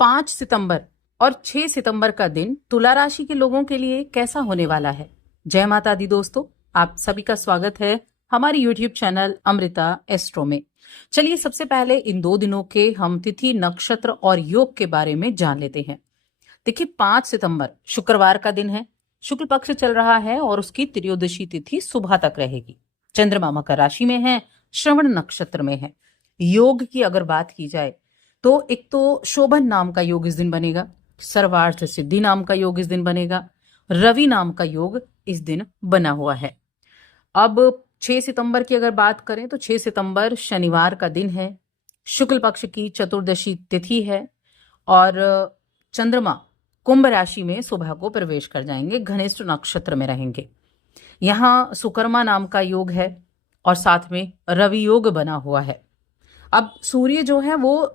5 सितंबर और 6 सितंबर का दिन तुला राशि के लोगों के लिए कैसा होने वाला है। जय माता दी दोस्तों, आप सभी का स्वागत है हमारी यूट्यूब चैनल अमृता एस्ट्रो में। चलिए सबसे पहले इन 2 दिनों के हम तिथि, नक्षत्र और योग के बारे में जान लेते हैं। देखिए 5 सितंबर शुक्रवार का दिन है, शुक्ल पक्ष चल रहा है और उसकी त्रयोदशी तिथि सुबह तक रहेगी। चंद्रमा मकर राशि में है, श्रवण नक्षत्र में है। योग की अगर बात की जाए तो एक तो शोभन नाम का योग इस दिन बनेगा, सर्वार्थ सिद्धि नाम का योग इस दिन बनेगा, रवि नाम का योग इस दिन बना हुआ है। अब 6 सितंबर की अगर बात करें तो 6 सितंबर शनिवार का दिन है, शुक्ल पक्ष की चतुर्दशी तिथि है और चंद्रमा कुंभ राशि में सुबह को प्रवेश कर जाएंगे, घनिष्ठ नक्षत्र में रहेंगे। यहाँ सुकर्मा नाम का योग है और साथ में रवि योग बना हुआ है। अब सूर्य जो है वो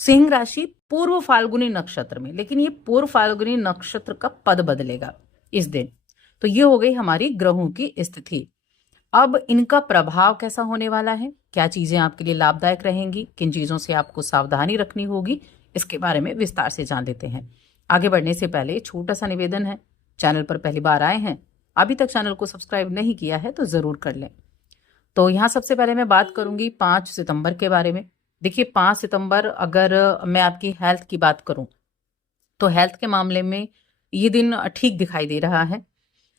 सिंह राशि पूर्व फाल्गुनी नक्षत्र में, लेकिन ये पूर्व फाल्गुनी नक्षत्र का पद बदलेगा इस दिन। तो ये हो गई हमारी ग्रहों की स्थिति। अब इनका प्रभाव कैसा होने वाला है, क्या चीजें आपके लिए लाभदायक रहेंगी, किन चीजों से आपको सावधानी रखनी होगी, इसके बारे में विस्तार से जान लेते हैं। आगे बढ़ने से पहले छोटा सा निवेदन है, चैनल पर पहली बार आए हैं, अभी तक चैनल को सब्सक्राइब नहीं किया है तो जरूर कर लें। तो यहाँ सबसे पहले मैं बात करूंगी 5 सितंबर के बारे में। देखिए 5 सितंबर अगर मैं आपकी हेल्थ की बात करूं तो हेल्थ के मामले में ये दिन ठीक दिखाई दे रहा है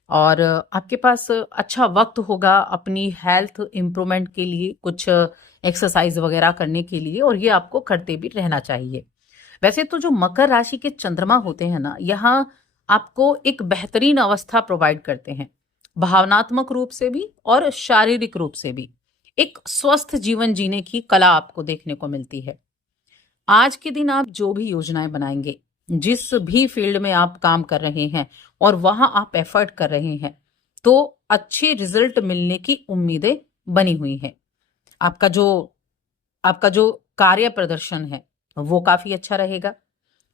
और आपके पास अच्छा वक्त होगा अपनी हेल्थ इंप्रूवमेंट के लिए, कुछ एक्सरसाइज वगैरह करने के लिए, और ये आपको करते भी रहना चाहिए। वैसे तो जो मकर राशि के चंद्रमा होते हैं ना, यहाँ आपको एक बेहतरीन अवस्था प्रोवाइड करते हैं, भावनात्मक रूप से भी और शारीरिक रूप से भी। एक स्वस्थ जीवन जीने की कला आपको देखने को मिलती है। आज के दिन आप जो भी योजनाएं बनाएंगे, जिस भी फील्ड में आप काम कर रहे हैं और वहां आप एफर्ट कर रहे हैं, तो अच्छे रिजल्ट मिलने की उम्मीदें बनी हुई हैं। आपका जो कार्य प्रदर्शन है वो काफी अच्छा रहेगा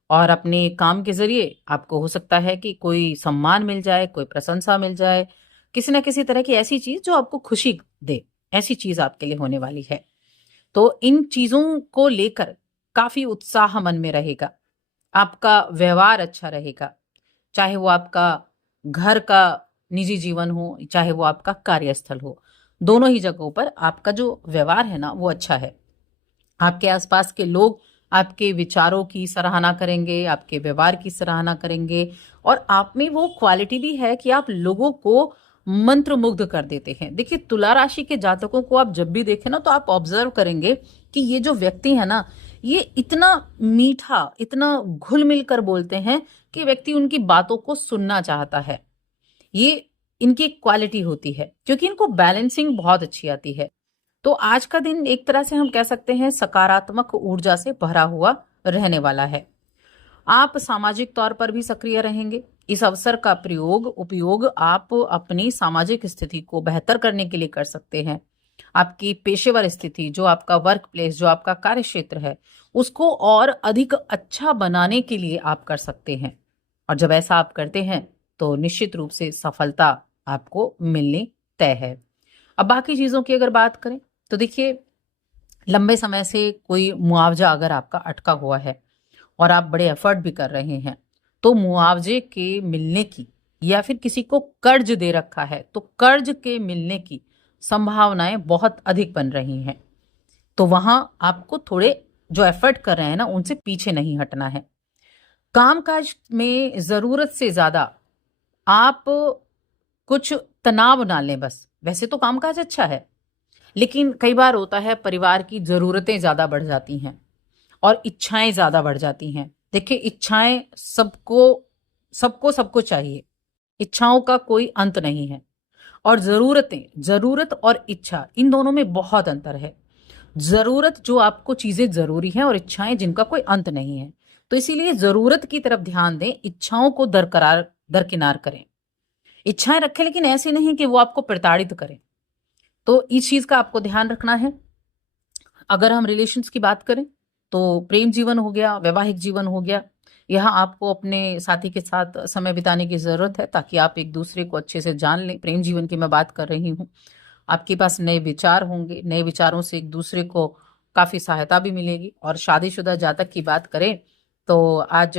और अपने काम के जरिए आपको हो सकता है कि कोई सम्मान मिल जाए, कोई प्रशंसा मिल जाए, किसी न किसी तरह की ऐसी चीज जो आपको खुशी दे, ऐसी चीज आपके लिए होने वाली है। तो इन चीजों को लेकर काफी उत्साह मन में रहेगा, आपका व्यवहार अच्छा रहेगा, चाहे वो आपका घर का निजी जीवन हो, चाहे वो आपका कार्यस्थल हो, दोनों ही जगहों पर आपका जो व्यवहार है ना वो अच्छा है। आपके आसपास के लोग आपके विचारों की सराहना करेंगे, आपके व्यवहार की सराहना करेंगे और आप में वो क्वालिटी भी है कि आप लोगों को मंत्रमुग्ध कर देते हैं। देखिए तुला राशि के जातकों को आप जब भी देखें ना तो आप ऑब्जर्व करेंगे कि ये जो व्यक्ति है ना, ये इतना मीठा, इतना घुल मिल कर बोलते हैं कि व्यक्ति उनकी बातों को सुनना चाहता है। ये इनकी क्वालिटी होती है क्योंकि इनको बैलेंसिंग बहुत अच्छी आती है। तो आज का दिन एक तरह से हम कह सकते हैं सकारात्मक ऊर्जा से भरा हुआ रहने वाला है। आप सामाजिक तौर पर भी सक्रिय रहेंगे। इस अवसर का उपयोग आप अपनी सामाजिक स्थिति को बेहतर करने के लिए कर सकते हैं। आपकी पेशेवर स्थिति, जो आपका वर्क प्लेस, जो आपका कार्य क्षेत्र है, उसको और अधिक अच्छा बनाने के लिए आप कर सकते हैं। और जब ऐसा आप करते हैं तो निश्चित रूप से सफलता आपको मिलनी तय है। अब बाकी चीजों की अगर बात करें तो देखिए लंबे समय से कोई मुआवजा अगर आपका अटका हुआ है और आप बड़े एफर्ट भी कर रहे हैं, तो मुआवजे के मिलने की, या फिर किसी को कर्ज दे रखा है तो कर्ज के मिलने की संभावनाएं बहुत अधिक बन रही हैं। तो वहां आपको थोड़े जो एफर्ट कर रहे हैं ना उनसे पीछे नहीं हटना है। कामकाज में जरूरत से ज्यादा आप कुछ तनाव ना लें बस। वैसे तो कामकाज अच्छा है, लेकिन कई बार होता है परिवार की जरूरतें ज्यादा बढ़ जाती हैं और इच्छाएं ज्यादा बढ़ जाती हैं। देखिए इच्छाएं सबको सबको सबको चाहिए, इच्छाओं का कोई अंत नहीं है। और जरूरत और इच्छा, इन दोनों में बहुत अंतर है। जरूरत जो आपको चीजें जरूरी हैं और इच्छाएं जिनका कोई अंत नहीं है। तो इसीलिए जरूरत की तरफ ध्यान दें, इच्छाओं को दरकिनार करें। इच्छाएं रखें लेकिन ऐसी नहीं कि वो आपको प्रताड़ित करें। तो इस चीज का आपको ध्यान रखना है। अगर हम रिलेशंस की बात करें तो प्रेम जीवन हो गया, वैवाहिक जीवन हो गया, यहाँ आपको अपने साथी के साथ समय बिताने की जरूरत है ताकि आप एक दूसरे को अच्छे से जान लें। प्रेम जीवन की मैं बात कर रही हूँ। आपके पास नए विचार होंगे, नए विचारों से एक दूसरे को काफी सहायता भी मिलेगी। और शादीशुदा जातक की बात करें तो आज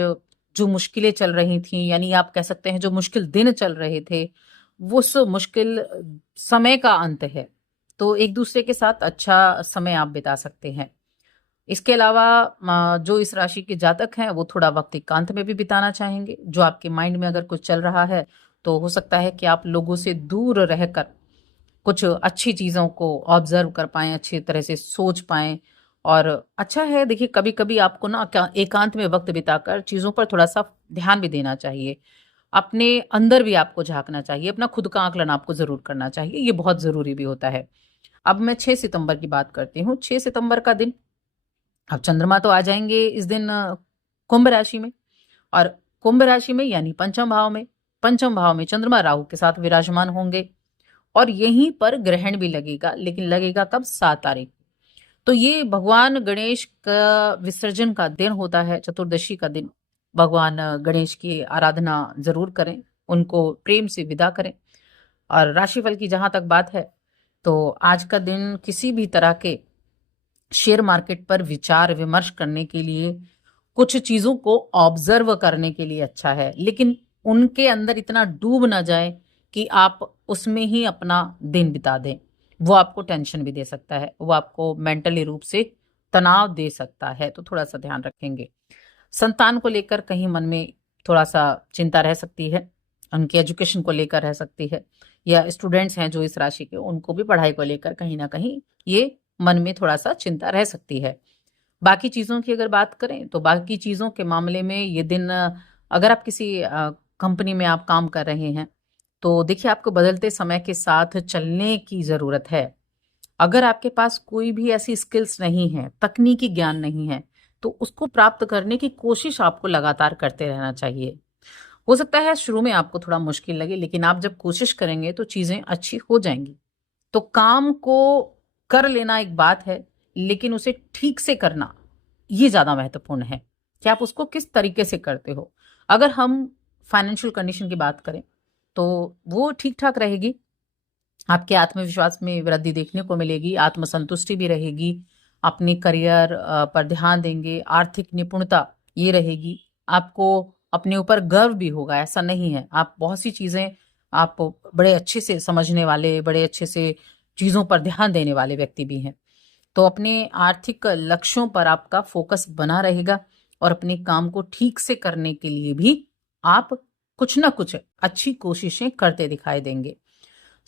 जो मुश्किलें चल रही थी, यानी आप कह सकते हैं जो मुश्किल दिन चल रहे थे, वो उस मुश्किल समय का अंत है। तो एक दूसरे के साथ अच्छा समय आप बिता सकते हैं। इसके अलावा जो इस राशि के जातक हैं वो थोड़ा वक्त एकांत में भी बिताना चाहेंगे। जो आपके माइंड में अगर कुछ चल रहा है तो हो सकता है कि आप लोगों से दूर रहकर कुछ अच्छी चीज़ों को ऑब्जर्व कर पाएँ, अच्छी तरह से सोच पाएँ। और अच्छा है, देखिए कभी-कभी आपको ना क्या एकांत में वक्त बिताकर चीज़ों पर थोड़ा-सा ध्यान भी देना चाहिए। अपने अंदर भी आपको झाँकना चाहिए, अपना खुद का आकलन आपको ज़रूर करना चाहिए, ये बहुत ज़रूरी भी होता है। अब मैं 6 सितंबर की बात करती हूँ। 6 सितंबर का दिन, अब चंद्रमा तो आ जाएँगे इस दिन कुंभ राशि में, और कुंभ राशि में यानी पंचम भाव में चंद्रमा राहु के साथ विराजमान होंगे। और यहीं पर ग्रहण भी लगेगा, लेकिन लगेगा कब? 7 तारीख। तो ये भगवान गणेश का विसर्जन का दिन होता है, चतुर्दशी का दिन। भगवान गणेश की आराधना ज़रूर करें, उनको प्रेम से विदा करें। और राशिफल की जहाँ तक बात है, तो आज का दिन किसी भी तरह के शेयर मार्केट पर विचार विमर्श करने के लिए, कुछ चीज़ों को ऑब्जर्व करने के लिए अच्छा है, लेकिन उनके अंदर इतना डूब ना जाए कि आप उसमें ही अपना दिन बिता दें। वो आपको टेंशन भी दे सकता है, वो आपको मेंटली रूप से तनाव दे सकता है, तो थोड़ा-सा ध्यान रखेंगे। संतान को लेकर कहीं मन में थोड़ा-सा चिंता रह सकती है, उनके एजुकेशन को लेकर रह सकती है, या स्टूडेंट्स हैं जो इस राशि के, उनको भी पढ़ाई को लेकर कहीं न कहीं ये मन में थोड़ा-सा चिंता रह सकती है। बाकी चीज़ों की अगर बात करें, तो बाकी चीज़ों के मामले में ये दिन, अगर आप किसी कंपनी में आप काम कर रहे हैं, तो देखिए आपको बदलते समय के साथ चलने की ज़रूरत है। अगर आपके पास कोई भी ऐसी स्किल्स नहीं है, तकनीकी ज्ञान नहीं है, तो उसको प्राप्त करने की कोशिश आपको लगातार करते रहना चाहिए। हो सकता है शुरू में आपको थोड़ा मुश्किल लगे, लेकिन आप जब कोशिश करेंगे तो चीज़ें अच्छी हो जाएँगी। तो काम को कर लेना एक बात है, लेकिन उसे ठीक से करना, ये ज़्यादा महत्वपूर्ण है कि आप उसको किस तरीके से करते हो। अगर हम फाइनेंशियल कंडीशन की बात करें, तो वो ठीक-ठाक रहेगी। आपके आत्मविश्वास में वृद्धि देखने को मिलेगी, आत्मसंतुष्टि भी रहेगी, अपने करियर पर ध्यान देंगे, आर्थिक निपुणता ये रहेगी। आपको अपने ऊपर गर्व भी होगा, ऐसा नहीं है। आप बहुत सी चीज़ें, आप बड़े अच्छे से समझने वाले, बड़े अच्छे से चीज़ों पर ध्यान देने वाले व्यक्ति भी हैं। तो अपने आर्थिक लक्ष्यों पर आपका फ़ोकस बना रहेगा, और अपने काम को ठीक से करने के लिए भी आप कुछ न कुछ अच्छी कोशिशें करते दिखाई देंगे।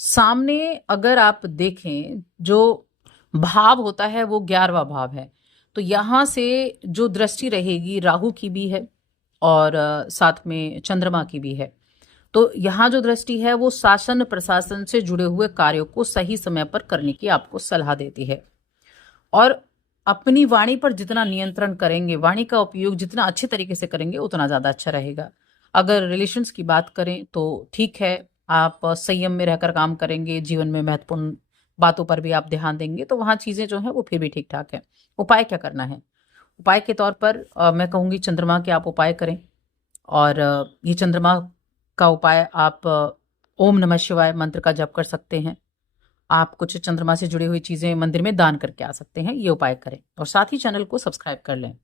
सामने अगर आप देखें, जो भाव होता है वो 11वां भाव है। तो यहाँ से जो दृष्टि रहेगी राहु की भी है, और साथ में चंद्रमा की भी है। तो यहाँ जो दृष्टि है वो शासन प्रशासन से जुड़े हुए कार्यों को सही समय पर करने की आपको सलाह देती है। और अपनी वाणी पर जितना नियंत्रण करेंगे, वाणी का उपयोग जितना अच्छे तरीके से करेंगे, उतना ज़्यादा अच्छा रहेगा। अगर रिलेशंस की बात करें तो ठीक है, आप संयम में रहकर काम करेंगे, जीवन में महत्वपूर्ण बातों पर भी आप ध्यान देंगे, तो वहाँ चीज़ें जो हैं वो फिर भी ठीक-ठाक हैं। उपाय क्या करना है? उपाय के तौर पर मैं कहूँगी चंद्रमा के आप उपाय करें, और ये चंद्रमा का उपाय आप ओम नमः शिवाय मंत्र का जप कर सकते हैं। आप कुछ चंद्रमा से जुड़ी हुई चीज़ें मंदिर में दान करके आ सकते हैं, ये उपाय करें, और साथ ही चैनल को सब्सक्राइब कर लें।